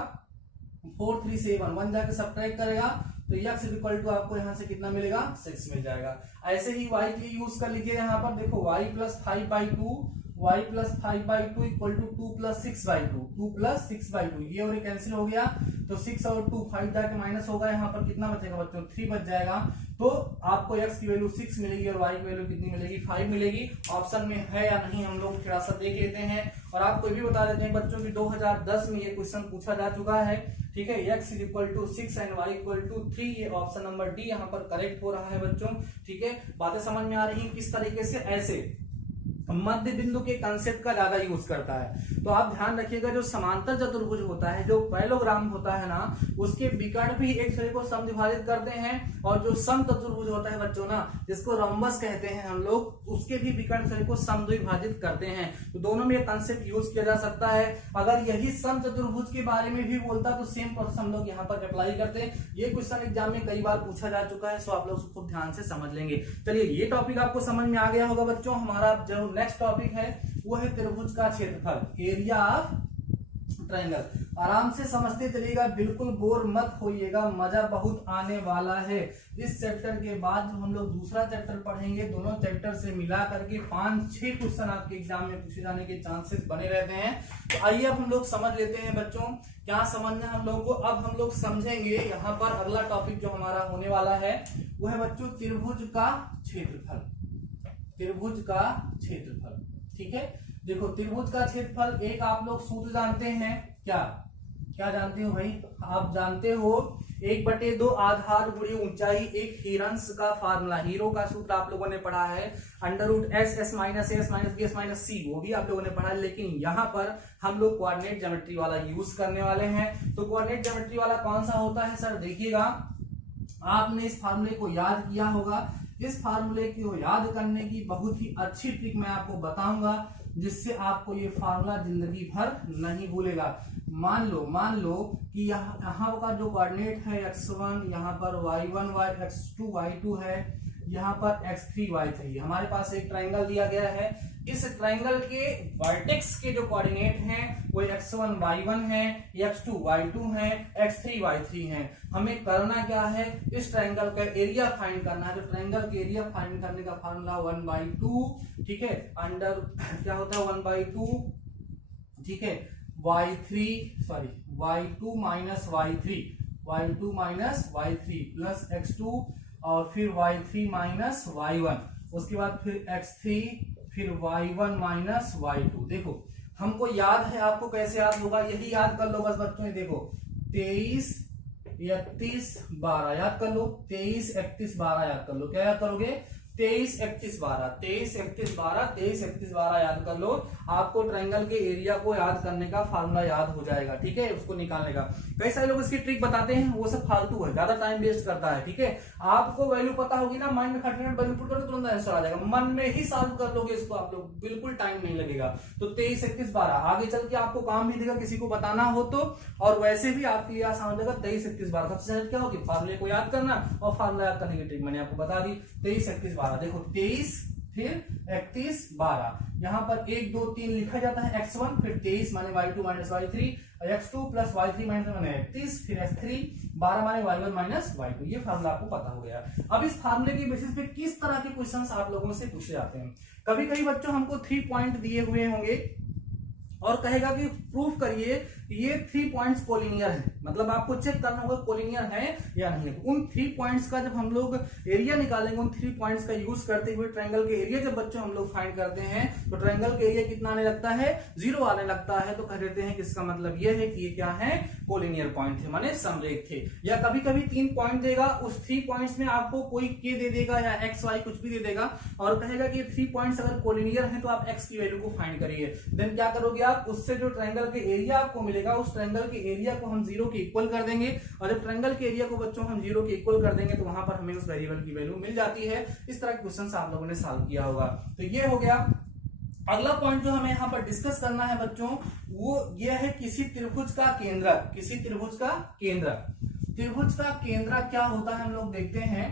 4 3 7 1 जाके सब्ट्रैक्ट करेगा तो x इक्वल टू आपको यहाँ से कितना मिलेगा, 6 मिल जाएगा। ऐसे ही y के लिए यूज कर लीजिए। यहाँ पर देखो y plus 5/2, y plus 5/2 equal to 2 plus 6/2, 2 plus 6/2, ये और ये कैंसिल हो गया तो 6 और 2 5 जाके माइनस होगा, यहाँ पर कितना बचेगा बच्चों 3 बच जाएगा। तो आपको x की वैल्यू 6 मिलेगी और y की वैल्यू कितनी मिलेगी 5 मिलेगी। ऑप्शन में है या नहीं हम लोग थोड़ा सा देख लेते हैं। और आपको ये भी बता देते हैं बच्चों की 2010 में ये क्वेश्चन पूछा जा चुका है, ठीक है। x is equal to 6 and y equal to 3, ये ऑप्शन नंबर डी यहाँ पर करेक्ट हो रहा है बच्चों, ठीक है। बातें समझ में आ रही हैं किस तरीके से ऐसे मध्य बिंदु के कंसेप्ट का ज्यादा यूज करता है। तो आप ध्यान रखिएगा जो समांतर चतुर्भुज होता है, जो पैरेललोग्राम होता है ना, उसके विकर्ण भी एक दूसरे को समद्विभाजित करते हैं। और जो सम चतुर्भुज होता है बच्चों ना, जिसको रोम्बस कहते हैं हम लोग, उसके भी विकर्ण दूसरे को समद्विभाजित करते हैं। तो दोनों में ये कंसेप्ट यूज किया जा सकता है। अगर यही सम चतुर्भुज के बारे में भी बोलता तो सेम प्रोसेस हम लोग यहाँ पर अप्लाई करते हैं। ये क्वेश्चन एग्जाम में कई बार पूछा जा चुका है, सो आप लोग उसको ध्यान से समझ लेंगे। चलिए ये टॉपिक आपको समझ में आ गया होगा बच्चों। हमारा जो नेक्स्ट टॉपिक है वो है त्रिभुज का क्षेत्रफल, एरिया ऑफ ट्रायंगल। आराम से समझते चलिएगा, बिल्कुल बोर मत होइएगा, मजा बहुत आने वाला है। इस चैप्टर के बाद जो हम लोग दूसरा चैप्टर पढ़ेंगे, दोनों चैप्टर से मिला करके 5-6 क्वेश्चन आपके एग्जाम में पूछे जाने के चांसेस बने रहते हैं। तो आइए अब हम लोग समझ लेते हैं बच्चों, क्या समझना है हम लोगों को। अब हम लोग समझेंगे यहाँ पर अगला टॉपिक जो हमारा होने वाला है वो है बच्चों त्रिभुज का क्षेत्रफल। त्रिभुज का क्षेत्रफल, ठीक है। देखो त्रिभुज का क्षेत्रफल एक आप लोग सूत्र जानते हैं, क्या क्या जानते हो भाई, आप जानते हो 1/2 आधार गुणे ऊंचाई एक हिरंस का फार्मूला, हीरो का सूत्र आप लोगों ने पढ़ा है, √s minus S minus B S minus C, वो भी आप लोगों ने पढ़ा है। लेकिन यहाँ पर हम लोग कोऑर्डिनेट ज्योमेट्री वाला यूज करने वाले हैं। तो कोऑर्डिनेट ज्योमेट्री वाला कौन सा होता है सर, देखिएगा आपने इस फार्मूले को याद किया होगा। इस फार्मूले को याद करने की बहुत ही अच्छी ट्रिक मैं आपको बताऊंगा, जिससे आपको ये फार्मूला जिंदगी भर नहीं भूलेगा। मान लो कि यहाँ का जो कोऑर्डिनेट है x1, यहाँ पर y1 x2 y2 है, यहाँ पर x3 y3, हमारे पास एक ट्रायंगल दिया गया है। इस ट्रायंगल के वर्टेक्स के जो कोऑर्डिनेट हैं वो x1 y1 है, x2 y2 है, x3 y3 है। हमें करना क्या है, इस ट्रायंगल का एरिया फाइंड करना है। तो ट्रायंगल के एरिया फाइंड करने का फार्मूला 1/2, ठीक है, अंडर क्या होता है 1/2, ठीक है, y2 minus y3 plus x2 और फिर y3 माइनस y1, उसके बाद फिर x3 फिर y1 माइनस y2। देखो हमको याद है, आपको कैसे याद होगा, यही याद कर लो बस बच्चों। ये देखो 23, 31, 12 याद कर लो, 23, 31, 12 याद कर लो। क्या याद करोगे, 23, 31, 12, 23, 31, 12, 23, 31, 12 याद कर लो। आपको ट्रायंगल के एरिया को याद करने का फार्मूला याद हो जाएगा, ठीक है, उसको निकालने का। कई सारे लोग इसकी ट्रिक बताते हैं, वो सब फालतू है, ज्यादा टाइम वेस्ट करता है, ठीक है। आपको वैल्यू पता होगी ना, माइंड में खटखट वैल्यू पुट करके तुरंत आंसर आ जाएगा, मन में ही सॉल्व कर लोगे इसको आप लोग, बिल्कुल टाइम नहीं लगेगा। तो 23, 31, 12 आगे चल के आपको काम भी देगा, किसी को बताना हो तो, और वैसे भी आपके लिए आसान हो जाएगा। 23, 31, 12 सबसे पहले क्या होगी, फार्मूले को याद करना, और फार्मूला याद करने की ट्रिक मैंने आपको बता दी। 23, 31, 12, देखो 23 फिर 31, 12, यहाँ पर 1, 2, 3 लिखा जाता है x1, फिर 23 माने y2 minus y3, x2 plus y3 minus 31, फिर x3, 12 माने y1 माइनस y2। ये फार्मूला आपको पता हो गया। अब इस फार्मूले के बेसिस पे किस तरह के क्वेश्चंस आप लोगों से पूछे जाते हैं। कभी कभी बच्चों हमको 3 पॉइंट दिए हुए होंगे और कहेगा कि प्रूफ करिए ये 3 पॉइंट्स कोलिनियर है, मतलब आपको चेक करना होगा कोलिनियर है या नहीं। तो उन 3 पॉइंट्स का जब हम लोग एरिया निकालेंगे, उन 3 पॉइंट्स का यूज करते हुए ट्रायंगल के एरिया जब बच्चों हम लोग फाइंड करते हैं, तो ट्रायंगल के एरिया कितना आने लगता है, 0 आने लगता है। तो कह देते हैं कि इसका मतलब ये है कि ये क्या है, कोलिनियर पॉइंट थे, माने समरेख थे। या कभी कभी 3 पॉइंट देगा, उस 3 पॉइंट्स में आपको कोई k दे देगा या x y कुछ भी दे देगा, और कहेगा कि 3 पॉइंट्स अगर कोलिनियर है तो आप x की वैल्यू को फाइंड करिए। देन क्या करोगे आप, उससे जो ट्रायंगल के एरिया आपको मिलेगा, उस ट्रायंगल के एरिया को हम 0 के इक्वल कर देंगे, और जब ट्रायंगल के एरिया को बच्चों हम 0 के इक्वल कर देंगे तो वहां पर हमें उस वेरिएबल की वैल्यू मिल जाती है। इस तरह के क्वेश्चन आप लोगों ने सॉल्व किया होगा। तो ये हो गया। अगला पॉइंट जो हमें यहाँ पर डिस्कस करना है बच्चों, वो ये है किसी त्रिभुज का केंद्र। किसी त्रिभुज का केंद्र, त्रिभुज का केंद्र क्या होता है हम लोग देखते हैं।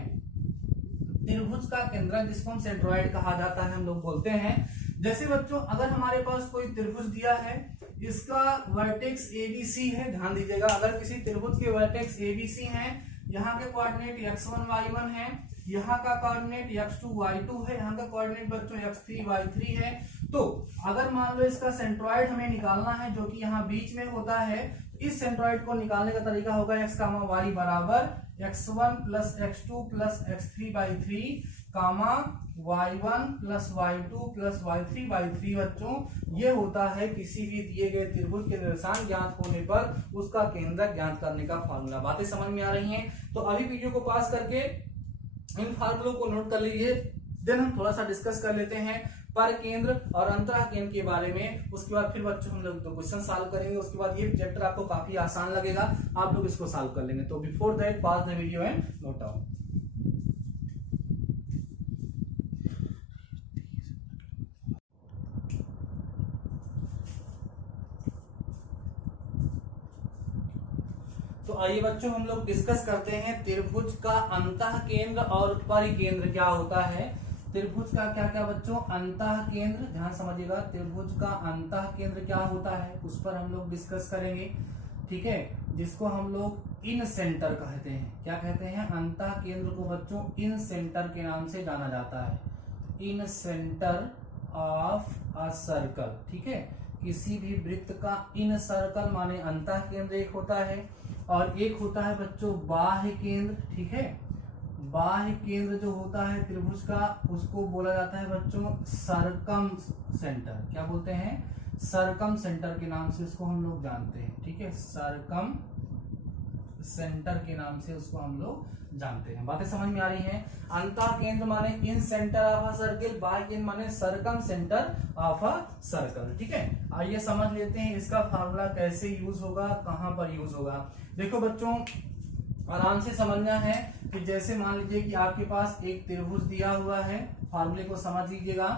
त्रिभुज का केंद्र जिसको हम सेंट्रॉइड कहा जाता है हम लोग बोलते हैं। जैसे बच्चों अगर हमारे पास कोई त्रिभुज दिया है, इसका वर्टेक्स ABC है, ध्यान दीजिएगा। अगर किसी त्रिभुज के वर्टेक्स ABC हैं, यहाँ के कोऑर्डिनेट x1 y1 है, यहाँ का कोऑर्डिनेट x2 y2 है, यहाँ का कोऑर्डिनेट बच्चों x3 y3 है। तो अगर मान लो इसका सेंट्रॉइड हमें निकालना है जो कि यहाँ बीच में होता है, इस सेंट्रॉइड को निकालने का तरीका होगा x, y बराबर x1 plus x2 plus x3 by 3 comma y1 plus y2 plus y3 by 3 बच्चों, ये होता है किसी भी दिए गए त्रिभुज के निरसान ज्ञात होने पर उसका केंद्र ज्ञात करने का फॉर्मूला। बातें समझ में आ रही हैं? तो अभी वीडियो को पास करके इन फार्मूलों को नोट कर लीजिए, देन हम थोड़ा सा डिस्कस कर लेते हैं पर केंद्र और अंतराह केंद्र के बारे में। उसके बाद फिर बच्चों हम लोग क्वेश्चन सॉल्व करेंगे। उसके बाद ये चैप्टर आपको काफी आसान लगेगा, आप लोग इसको सॉल्व कर लेंगे। तो before that pause the video and note down. तो आइए बच्चों हम लोग डिस्कस करते हैं त्रिभुज का अंतः केंद्र और परिकेंद्र क्या होता है। त्रिभुज का क्या क्या बच्चों, अंतः केंद्र, ध्यान समझिएगा, त्रिभुज का अंतः केंद्र क्या होता है उस पर हम लोग डिस्कस करेंगे, ठीक है, जिसको हम लोग इन सेंटर कहते हैं। क्या कहते हैं? अंतः केंद्र को बच्चों इन सेंटर के नाम से जाना जाता है, इन सेंटर ऑफ अ सर्कल, ठीक है। किसी भी वृत्त का इन सर्कल माने अंतः केंद्र एक होता है और एक होता है बच्चों बाह्य केंद्र, ठीक है। बाह्य केंद्र जो होता है त्रिभुज का उसको बोला जाता है बच्चों सरकम सेंटर। क्या बोलते हैं? सरकम सेंटर के नाम से उसको हम लोग जानते हैं, ठीक है, सरकम सेंटर के नाम से उसको हम लोग जानते हैं। बातें समझ में आ रही हैं? अंतः केंद्र माने इन सेंटर ऑफ अ सर्कल, बाह्य केंद्र माने सरकम सेंटर ऑफ अ सर्कल, ठीक है। आइए समझ लेते हैं इसका फार्मूला कैसे यूज होगा, कहां पर यूज होगा। देखो बच्चों आराम से समझना है कि जैसे मान लीजिए कि आपके पास एक त्रिभुज दिया हुआ है, फार्मूले को समझ लीजिएगा।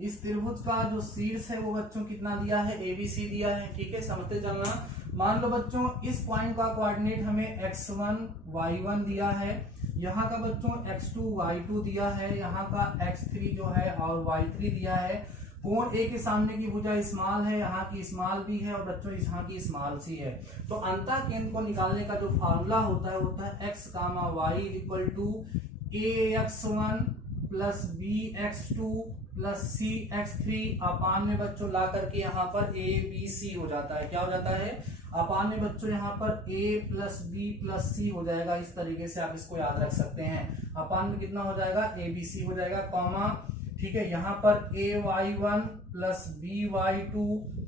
इस त्रिभुज का जो शीर्ष है वो बच्चों कितना दिया है? ABC दिया है, ठीक है, समझते चलना। मान लो बच्चों इस पॉइंट का कोऑर्डिनेट हमें x1 y1 दिया है, यहाँ का बच्चों x2 y2 दिया है, यहाँ का x3 जो है और y3 दिया है। कोण ए के सामने की भुजा स्मॉल है, यहाँ की स्मॉल बी है और बच्चों यहाँ की स्मॉल सी है। तो अंतः केंद्र को निकालने का जो फार्मूला होता है x, y equal to ax1 plus bx2 plus cx3 अपान में बच्चों ला करके यहाँ पर abc हो जाता है। क्या हो जाता है? अपान में बच्चों यहाँ पर a plus b plus c हो जाएगा। इस तरीके से आप इसको याद रख सकते हैं। अपान में कितना हो जाएगा? abc हो जाएगा, कॉमा, ठीक है, यहाँ पर ay1 plus by2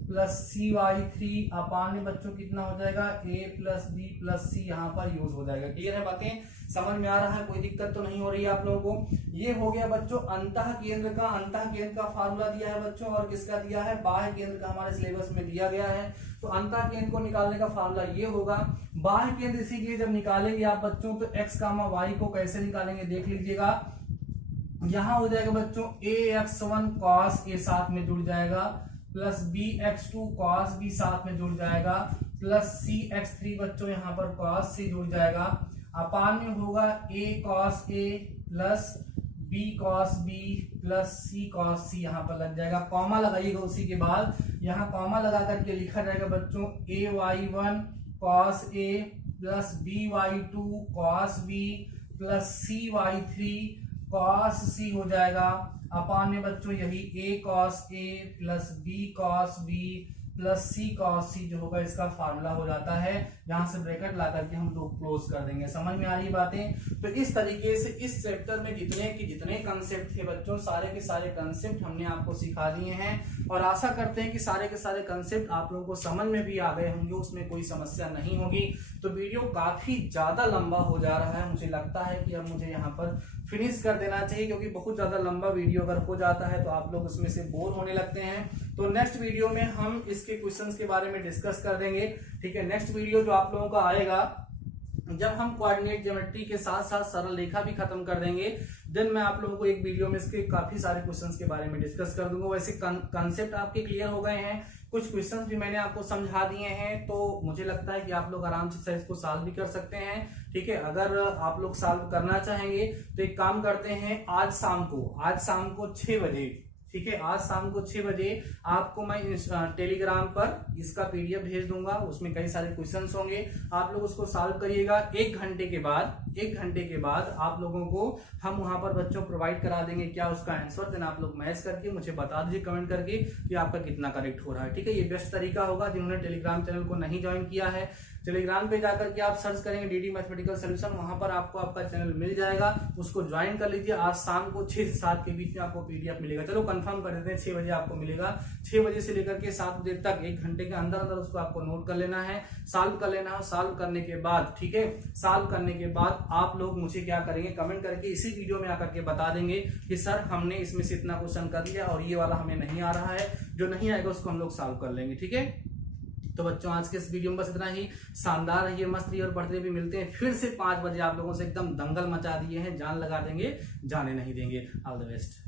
plus cy3 अपान में बच्चों कितना हो जाएगा? a plus b plus c यहाँ पर यूज हो जाएगा। क्लियर है? बातें समझ में आ रहा है? कोई दिक्कत तो नहीं हो रही है आप लोगों को? ये हो गया बच्चों अंतः केंद्र का। अंतः केंद्र का फार्मूला दिया है बच्चों, और किसका दिया है? बाह्य केंद्र का हमारे सिलेबस में दिया गया है। तो अंतः केंद्र को निकालने का फार्मूला ये होगा। बाह्य केंद्र इसीलिए जब निकालेंगे आप बच्चों तो x, y को कैसे निकालेंगे देख लीजिएगा। यहाँ हो जाएगा बच्चों ax1 cos a साथ में जुड़ जाएगा, प्लस bx2 cos b साथ में जुड़ जाएगा, प्लस cx3 बच्चों यहाँ पर cos c जुड़ जाएगा। अपान में होगा a cos a plus b cos b plus c cos c यहाँ पर लग जाएगा। कॉमा लगाइएगा उसी के बाद, यहाँ कॉमा लगा करके लिखा जाएगा बच्चों ay1 cos a plus by2 cos b plus cy3 cos c हो जाएगा। अपान में बच्चों यही a cos a plus b cos b plus c cos c जो होगा इसका फार्मूला हो जाता है। यहाँ से ब्रैकेट ला करके हम लोग क्लोज कर देंगे। समझ में आ रही बातें? तो इस तरीके से इस चैप्टर में जितने कंसेप्ट थे बच्चों, सारे के सारे कंसेप्ट हमने आपको सिखा दिए हैं और आशा करते हैं कि सारे के सारे कंसेप्ट आप लोगों को समझ में भी आ गए होंगे, उसमें कोई समस्या नहीं होगी। तो वीडियो काफी ज्यादा लंबा हो जा रहा है, मुझे लगता है कि अब मुझे यहाँ पर फिनिश कर देना चाहिए, क्योंकि बहुत ज्यादा लंबा वीडियो अगर हो जाता है तो आप लोग उसमें से बोर होने लगते हैं। तो नेक्स्ट वीडियो में हम इसके क्वेश्चंस के बारे में डिस्कस कर देंगे, ठीक है। नेक्स्ट वीडियो जो आप लोगों का आएगा जब हम कोऑर्डिनेट ज्योमेट्री के साथ साथ सरल रेखा भी खत्म कर देंगे, देन मैं आप लोगों को एक वीडियो में इसके काफी सारे क्वेश्चंस के बारे में डिस्कस कर दूंगा। वैसे कंसेप्ट आपके क्लियर हो गए हैं, कुछ क्वेश्चंस भी मैंने आपको समझा दिए हैं, तो मुझे लगता है कि आप लोग आराम से इसको सॉल्व भी कर सकते हैं, ठीक है। अगर आप लोग सॉल्व करना चाहेंगे तो एक काम करते हैं, आज शाम को 6 बजे, ठीक है। आज शाम को 6 बजे आपको मैं टेलीग्राम पर इसका PDF भेज दूंगा, उसमें कई सारे क्वेश्चंस होंगे, आप लोग उसको सॉल्व करिएगा। 1 घंटे के बाद आप लोगों को हम वहां पर बच्चों प्रोवाइड करा देंगे क्या उसका आंसर, देन आप लोग मैच करके मुझे बता दीजिए कमेंट करके कि आपका कितना करेक्ट हो रहा है। ठीक है, ये बेस्ट तरीका होगा। जिन्होंने टेलीग्राम चैनल को नहीं ज्वाइन किया है, टेलीग्राम पे जाकर के आप सर्च करेंगे डीडी मैथमेटिकल सॉल्यूशन, वहां पर आपको आपका चैनल मिल जाएगा, उसको ज्वाइन कर लीजिए। आज शाम को 6 से 7 के बीच में आपको PDF मिलेगा। चलो कंफर्म कर देते हैं, 6 बजे आपको मिलेगा। 6 बजे से लेकर के 7 बजे तक 1 घंटे के अंदर अंदर उसको आपको नोट कर लेना है, सॉल्व कर लेना है। सॉल्व करने के बाद, ठीक है, सॉल्व करने के बाद आप लोग मुझे क्या करेंगे, कमेंट करके इसी वीडियो में आकर के बता देंगे कि सर हमने इसमें से इतना क्वेश्चन कर लिया और ये वाला हमें नहीं आ रहा है। जो नहीं आएगा उसको हम लोग सॉल्व कर लेंगे। ठीक है, तो बच्चों आज के इस वीडियो में बस इतना ही। शानदार रहिए, मस्त रहिए और बढ़ते भी मिलते हैं फिर से 5 बजे। आप लोगों से एकदम दंगल मचा दिए हैं, जान लगा देंगे, जाने नहीं देंगे। All the best.